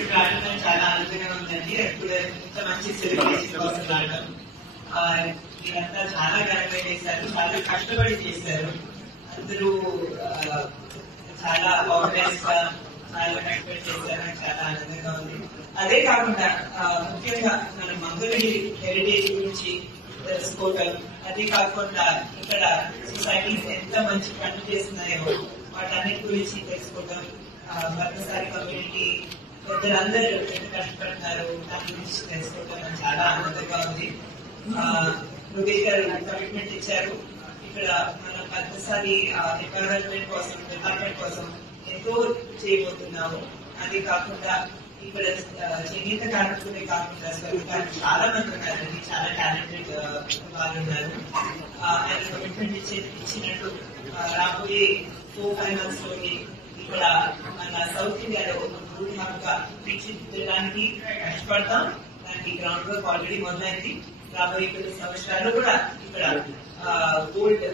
ఇక్కడ ఆడటం చాలా ఆనందంగా ఉందండి. ఎప్పుడు ఇంత మంచి సెలబ్రేషన్ కోసం ఆడటం మీరంతా చాలా ఘనంగా చేశారు, చాలా కష్టపడి చేశారు. అందరూ చాలా ఆర్గనైజ్ గా చాలా కష్టపడి చేశారు. నాకు చాలా ఆనందంగా ఉంది. అదే కాకుండా ముఖ్యంగా మన మంగళగిరి హెరిటేజ్ గురించి తెలుసుకోవటం, అదే కాకుండా ఇక్కడ సొసైటీస్ ఎంత మంచి పనులు చేస్తున్నాయో వాటన్నిటి గురించి తెలుసుకోవటం, భర్తసారి కమ్యూనిటీ పెద్దలందరూ ఎంత కష్టపడుతున్నారు దాని గురించి తెలుసుకోవటం నాకు చాలా ఆనందంగా ఉంది. లోకేష్ గారు కమిట్మెంట్ ఇచ్చారు. ఇక్కడ మన భర్తసారి ఎన్వైరన్మెంట్ కోసం, డెవలప్మెంట్ కోసం ఎంతో చేయబోతున్నాము. అది కాకుండా ఇక్కడ చేనేత కార్మికులే కాకుండా స్వరూపాలు చాలా మంది ఉన్నారండి, చాలా టాలెంటెడ్ వాళ్ళు ఉన్నారు. ఆయన కమిట్మెంట్ ఇచ్చినట్టు రాబోయే 4 ఫైనల్స్ లోని ఇక్కడ మన సౌత్ ఇండియాలో ఒక హబ్గా తీర్చిదిద్దడానికి కష్టపడతాం. దానికి గ్రౌండ్ వర్క్ ఆల్రెడీ మొదలైంది. రాబోయే కొన్ని సంవత్సరాలు కూడా ఇక్కడ గోల్డ్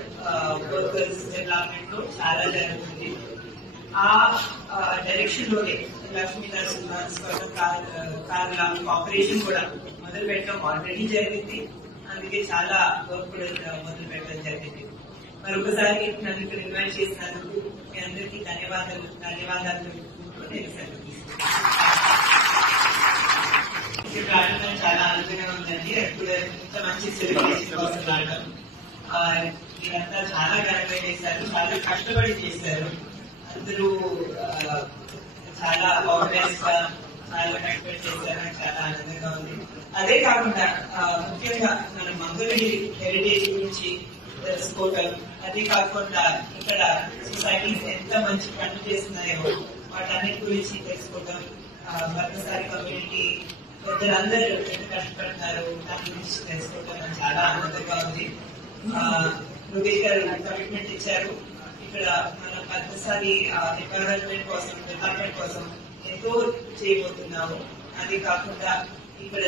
వర్కర్స్ డెవలప్మెంట్ లో చాలా జరుగుతుంది. ఆ డైరెక్షన్ లోనే లక్ష్మీ నరసింహస్వరం కార్పొరేషన్ కూడా మొదలు పెట్టడం ఆల్రెడీ జరిగింది. అందుకే చాలా వర్క్ కూడా మొదలు పెట్టడం జరిగింది. మరొకసారి నన్ను ఇక్కడ ఇన్వైట్ చేసినందుకు మీ అందరికీ ధన్యవాదాలు నేను సెలవు ఇక్కడ ఆడటం చాలా ఆనందంగా ఉందండి. ఎప్పుడు ఇంత మంచి సెలబ్రేషన్ కోసం ఆడటం మీరంతా చాలా ఘనంగా చేశారు, చాలా కష్టపడి చేశారు. అందరూ చాలా ఆర్గనైజ్ గా చాలా కష్టపడి చేశారు. నాకు చాలా ఆనందంగా ఉంది. అదే కాకుండా ముఖ్యంగా మన మంగళగిరి హెరిటేజ్ గురించి తెలుసుకోవటం, అదే కాకుండా ఇక్కడ సొసైటీస్ ఎంత మంచి పనులు చేస్తున్నాయో వాటన్నిటి గురించి తెలుసుకోవటం, భర్తసారి కమ్యూనిటీ పెద్దలందరూ ఎంత కష్టపడుతున్నారు దాని గురించి తెలుసుకోవటం నాకు చాలా ఆనందంగా ఉంది. లోకేష్ గారు కమిట్మెంట్ ఇచ్చారు. ఇక్కడ మన భర్తసారి ఎన్వైరన్మెంట్ కోసం, డెవలప్మెంట్ కోసం ఎంతో చేయబోతున్నాము. అది కాకుండా ఇక్కడ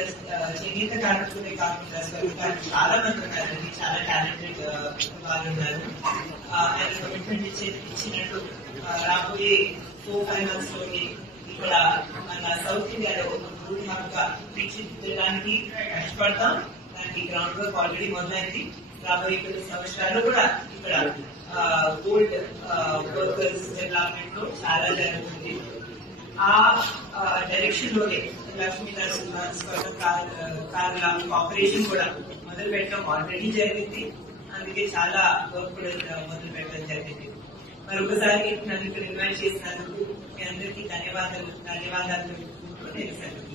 చేనేత కార్మికులే కాకుండా స్వరూపాలు చాలా మంది ఉన్నారండి, చాలా టాలెంటెడ్ వాళ్ళు ఉన్నారు. ఆయన కమిట్మెంట్ ఇచ్చినట్టు రాబోయే 4 ఫైనల్స్ లోని ఇక్కడ మన సౌత్ ఇండియాలో ఒక హబ్గా తీర్చిదిద్దడానికి కష్టపడతాం. దానికి గ్రౌండ్ వర్క్ ఆల్రెడీ మొదలైంది. రాబోయే కొన్ని సంవత్సరాలు కూడా ఇక్కడ గోల్డ్ వర్కర్స్ డెవలప్మెంట్ లో చాలా జరుగుతుంది. ఆ డైరెక్షన్ లోనే లక్ష్మీ నరసింహస్వరం కార్పొరేషన్ కూడా మొదలు పెట్టడం ఆల్రెడీ జరిగింది. అందుకే చాలా వర్క్ కూడా మొదలు పెట్టడం జరిగింది. మరొకసారి నన్ను ఇక్కడ ఇన్వైట్ చేసినందుకు మీ అందరికీ ధన్యవాదాలు నేను సెలవు